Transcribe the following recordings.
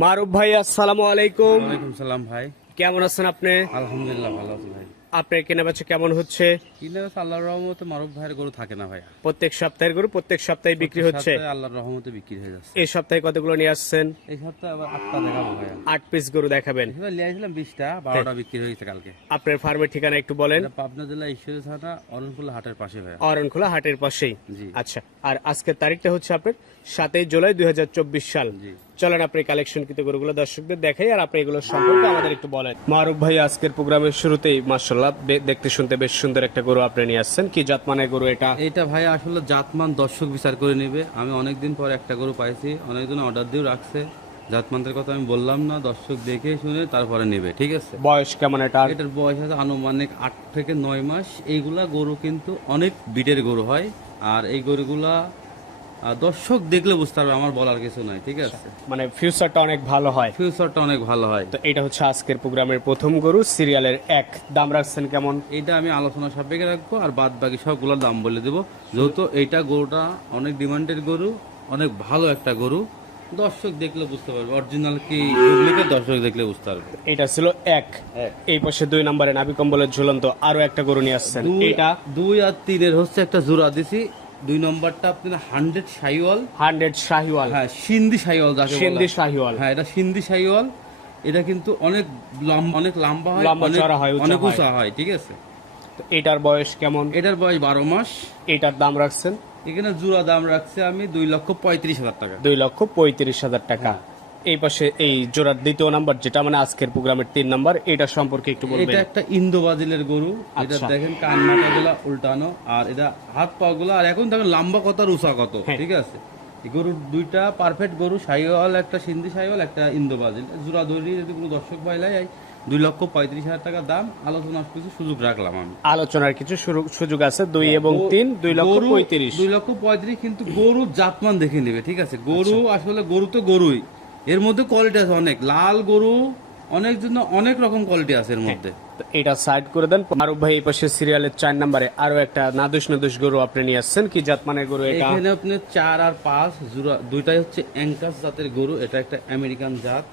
মারুফ ভাই আসসালামু আলাইকুম। ওয়ালাইকুম সালাম ভাই। কেমন আছেন আপনি? আলহামদুলিল্লাহ ভালো আছি ভাই। আপনার কেনা বেচা কেমন হচ্ছে? কিনে আল্লাহর রহমতে মারুফ ভাইয়ের গরু থাকে না ভাই প্রত্যেক সপ্তাহের গরু প্রত্যেক সপ্তাহে বিক্রি হচ্ছে। আল্লাহর রহমতে বিক্রি হয়ে যাচ্ছে। এই সপ্তাহে কতগুলো নিয়ে আসছেন? এই সপ্তাহে আবার আটটা দেখাবো ভাই আট পিস গরু দেখাবেন। আসলাম বিশটা বারোটা বিক্রি হয়ে গেছে কালকে। আপনার ফার্মের ঠিকানা একটু বলেন। পাবনা জেলা ঈশ্বরী থানা অরণকুলা হাটের পাশে ভাই অরণখোলা হাটের পাশেই। জি। আচ্ছা আর আজকের তারিখটা হচ্ছে আপনার সাতই জুলাই দুই হাজার চব্বিশ সাল। জি। চলেন আপনি কালেকশন কিন্তু গরুগুলো দর্শকদের দেখাই আর আপনি এগুলো সম্পর্কে আমাদের একটু বলেন। মারুফ ভাই আজকের প্রোগ্রামের শুরুতেই মার্শাল্লাহ দেখতে শুনতে বেশ সুন্দর একটা গরু আপনি নিয়ে আসছেন। কি জাতমানের গরু এটা? এটা ভাই আসলে জাতমান দর্শক বিচার করে নেবে। আমি অনেকদিন পর একটা গরু পাইছি অনেকদিন অর্ডার দিয়েও রাখছে। জাতমানদের কথা আমি বললাম না দর্শক দেখে শুনে তারপরে নেবে ঠিক আছে? বয়স কেমন এটা? এটার বয়স আছে আনুমানিক আট থেকে নয় মাস। এইগুলা গরু কিন্তু অনেক বিটের গরু হয়। আর এই গরুগুলা দর্শক দেখলে বুঝতে পারবে আমার বলার কিছু নাই ঠিক আছে? মানে ফিউচারটা অনেক ভালো হয়। ফিউচারটা অনেক ভালো হয়। তো এটা হচ্ছে আজকের প্রোগ্রামের প্রথম গরু সিরিয়ালের এক। দাম রাখছেন কেমন? এটা আমি আলোচনা সাপেক্ষে রাখব আর বাদ বাকি সবগুলোর দাম বলে দেবো। যেহেতু এইটা গরুটা অনেক ডিমান্ডের গরু অনেক ভালো একটা গরু দর্শক দেখলে বুঝতে পারবে অরিজিনাল কি ডুপ্লিকেট দর্শক দেখলে বুঝতে পারবে। এটা ছিল এক। এই পাশে দুই নম্বরে নাবি কম্বলের ঝুলন্ত আরও একটা গরু নিয়ে আসছেন। এটা দুই আর তিনের হচ্ছে একটা জোড়া দিছি দুই নম্বরটা আপনার হান্ড্রেড শাহিওয়াল। হান্ড্রেড শাহিওয়াল। হ্যাঁ সিন্ধি শাহিওয়াল যাকে সিন্ধি হয়। শাহিওয়াল। হ্যাঁ এটা সিন্ধি শাহিওয়াল। এটা কিন্তু অনেক লম্বা অনেক লম্বা হয় লম্বা হয়, অনেক হয়। উঁচা হয় ঠিক আছে? তো এটার বয়স কেমন? এটার বয়স বারো মাস। এটার দাম রাখছেন? এখানে জোড়া দাম রাখছে আমি দুই লক্ষ পঁয়ত্রিশ হাজার টাকা। দুই লক্ষ পঁয়ত্রিশ হাজার টাকা। এই পাশে এই জোড়ার দ্বিতীয় নাম্বার যেটা মানে আজকের প্রোগ্রামের তিন নাম্বার এটা সম্পর্কে একটু বলবেন। এটা একটা ইন্দো বাজিলের গরু। এটা আচ্ছা। দেখেন কান মাথা গুলা উল্টানো আর এটা হাত পা গুলা আর এখন দেখেন লম্বা কত আর উঁচা কত হ্যাঁ। ঠিক আছে? এই গরুর দুইটা পারফেক্ট গরু সাইওয়াল একটা সিন্ধি সাইওয়াল একটা ইন্দো বাজিল। জোড়া ধরি যদি কোনো দর্শক ভাই লাই দুই লক্ষ পঁয়ত্রিশ হাজার টাকা দাম আলোচনার কিছু সুযোগ রাখলাম আমি। আলোচনার কিছু সুযোগ আছে দুই এবং তিন দুই লক্ষ গরু- পঁয়ত্রিশ। দুই লক্ষ পঁয়ত্রিশ কিন্তু গরু জাতমান দেখে নেবে ঠিক আছে? গরু আচ্ছা। আসলে গরু তো গরুই। এর মধ্যে কোয়ালিটি আছে অনেক। লাল গরু অনেক জন্য অনেক রকম কোয়ালিটি আছে এর মধ্যে। তো এটা সাইড করে দেন। মারুফ ভাই এই পাশে সিরিয়ালের চার নাম্বারে আরও একটা নাদুস নাদুস গরু আপনি নিয়ে আসছেন। কি জাতমানের গরু এটা? এখানে আপনি চার আর পাঁচ জোড়া দুইটাই হচ্ছে অ্যাঙ্কাস জাতের গরু। এটা একটা আমেরিকান জাত।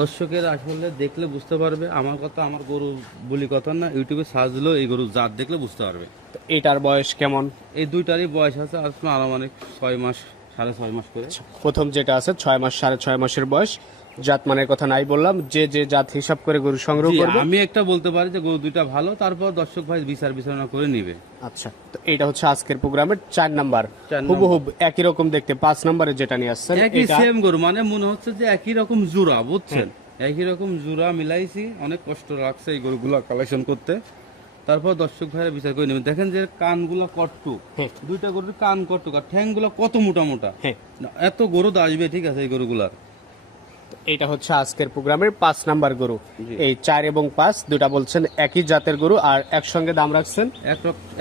দর্শকের আসলে দেখলে বুঝতে পারবে। আমার কথা আমার গরু বলি কথা না ইউটিউবে সার্চ দিলেও এই গরু জাত দেখলে বুঝতে পারবে। এটার বয়স কেমন? এই দুইটারই বয়স আছে আসলে আনুমানিক ছয় মাস সাড়ে ছয় মাস করে। প্রথম যেটা আছে ছয় মাস সাড়ে ছয় মাসের বয়স। জাতমানের কথা নাই বললাম যে যে জাত হিসাব করে গরু সংগ্রহ করবে। আমি একটা বলতে পারি যে গরু দুইটা ভালো তারপর দর্শক ভাই বিচার বিবেচনা করে নিবে। আচ্ছা তো এটা হচ্ছে আজকের প্রোগ্রামের চার নাম্বার। হুবহুব একই রকম দেখতে পাঁচ নাম্বারে যেটা নিয়ে আসছেন একই সেম গরু মানে মনে হচ্ছে যে একই রকম জোড়া বুঝছেন? একই রকম জোড়া মিলাইছি অনেক কষ্ট লাগছে এই গরুগুলো কালেকশন করতে। তারপর দর্শক ভাইরা বিচার করে নেবেন। দেখেন যে কানগুলো কট্টু। দুইটা গরুর কান কট্টু আর ঠ্যাংগুলো কত মোটা মোটা। এত গরু আসবে ঠিক আছে এই গরুগুলার। এটা হচ্ছে আজকের প্রোগ্রামের পাঁচ নাম্বার গরু। এই চার এবং পাঁচ দুটা বলছেন একই জাতের গরু আর একসঙ্গে দাম রাখছেন?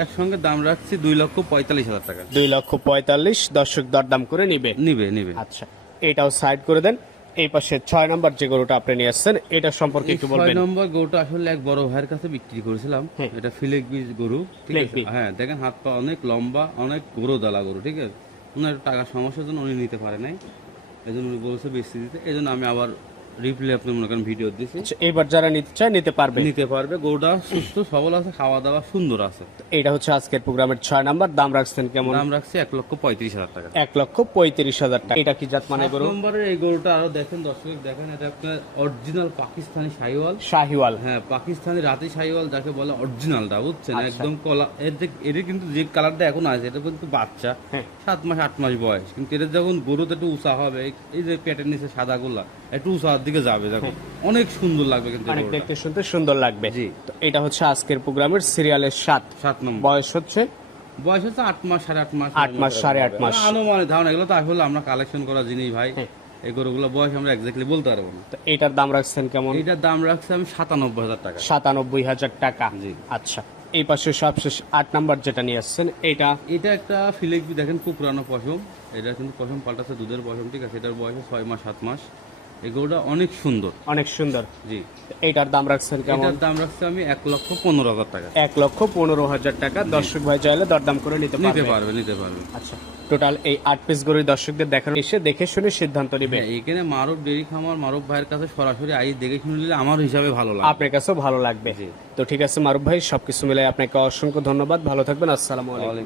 একসঙ্গে দাম রাখছি দুই লক্ষ পঁয়তাল্লিশ হাজার টাকা। দুই লক্ষ পঁয়তাল্লিশ দর্শক দরদাম করে নিবে? নিবে নিবে। আচ্ছা এটাও সাইড করে দেন। এই পাশে ছয় নম্বর যে গরুটা আপনি নিয়ে আসছেন এটা সম্পর্কে একটু একটু ছয় বলবেন নম্বর গরুটা আসলে এক বড় ভাইয়ের কাছে বিক্রি করেছিলাম। হ্যাঁ। এটা ফিলেক বীজ গরু ঠিক আছে? হ্যাঁ দেখেন হাত পা অনেক লম্বা অনেক গরু দালা গরু ঠিক আছে? ওনার টাকা টাকার সমস্যার জন্য উনি নিতে পারে নাই। এই জন্য উনি বলছে বেশি দিতে। এই জন্য আমি আবার রিপ্লে আপনি মনে করেন ভিডিও দিয়েছি আচ্ছা, এবার যারা নিতে চায় নিতে পারবে। নিতে পারবে গরুটা সুস্থ সবল আছে খাওয়া দাওয়া সুন্দর আছে। এটা হচ্ছে আজকের প্রোগ্রামের ছয় নাম্বার। দাম রাখছেন কেমন? দাম রাখছি এক লক্ষ পঁয়ত্রিশ হাজার টাকা। এক লক্ষ পঁয়ত্রিশ হাজার টাকা। এটা কি জাত মানে গরু? নম্বরের এই গরুটা আরও দেখেন দর্শক দেখেন এটা আপনার অরিজিনাল পাকিস্তানি সাইওয়াল শাহিওয়াল। হ্যাঁ পাকিস্তানি রাতে সাইওয়াল যাকে বলে অরিজিনালটা বুঝছেন? আচ্ছা। একদম কলা এর এর কিন্তু যে কালারটা এখন আছে এটা কিন্তু বাচ্চা। হ্যাঁ। সাত মাস আট মাস বয়স। কিন্তু এটা যখন গরুতে একটু উঁচা হবে এই- এই যে পেটের নিচে সাদা গোলা একটু উঁচার দিকে যাবে দেখো। অনেক সুন্দর লাগবে কিন্তু অনেক দেখতে শুনতে সুন্দর লাগবে। জি। তো এটা হচ্ছে আজকের প্রোগ্রামের সিরিয়ালের সাত। সাত নম্বর। বয়স হচ্ছে? বয়স হচ্ছে আট মাস সাড়ে আট মাস। আট মাস, সাড়ে আট মাস। আনুমানিক ধারণা এগুলো তো আসলে আমরা কালেকশন করা জিনিস ভাই। এই গরুগুলো বয়স আমরা এক্স্যাক্টলি বলতে পারব না। তো এটার দাম রাখছেন কেমন? এইটার দাম রাখছে আমি সাতানব্বই হাজার টাকা। সাতানব্বই হাজার টাকা। জি। আচ্ছা এই পাশে সবশেষ আট নাম্বার যেটা নিয়ে আসছেন এটা? এটা একটা ফিলেকবি দেখেন খুব পুরানো পশম। এটা কিন্তু পশম পাল্টাচ্ছে দুধের পশম ঠিক আছে? এটার বয়স ছয় মাস সাত মাস। এই গরুটা অনেক সুন্দর। অনেক সুন্দর। জি। এটার দাম রাখছেন কেমন? এটার দাম রাখছে আমি এক লক্ষ পনেরো হাজার টাকা। এক লক্ষ পনেরো হাজার টাকা। দর্শক ভাই চাইলে দরদাম করে নিতে নিতে পারবে। পারবে নিতে পারবে। আচ্ছা টোটাল এই আট পিস গরুর দর্শকদের দেখানো এসে দেখে শুনে সিদ্ধান্ত নেবে। হ্যাঁ, এখানে মারুফ ডেরি খামার মারুফ ভাইয়ের কাছে সরাসরি আই দেখে শুনে নিলে আমার হিসাবে ভালো লাগে আপনার কাছেও ভালো লাগবে। তো ঠিক আছে মারুফ ভাই সবকিছু মিলে আপনাকে অসংখ্য ধন্যবাদ। ভালো থাকবেন আসসালামু আলাইকুম।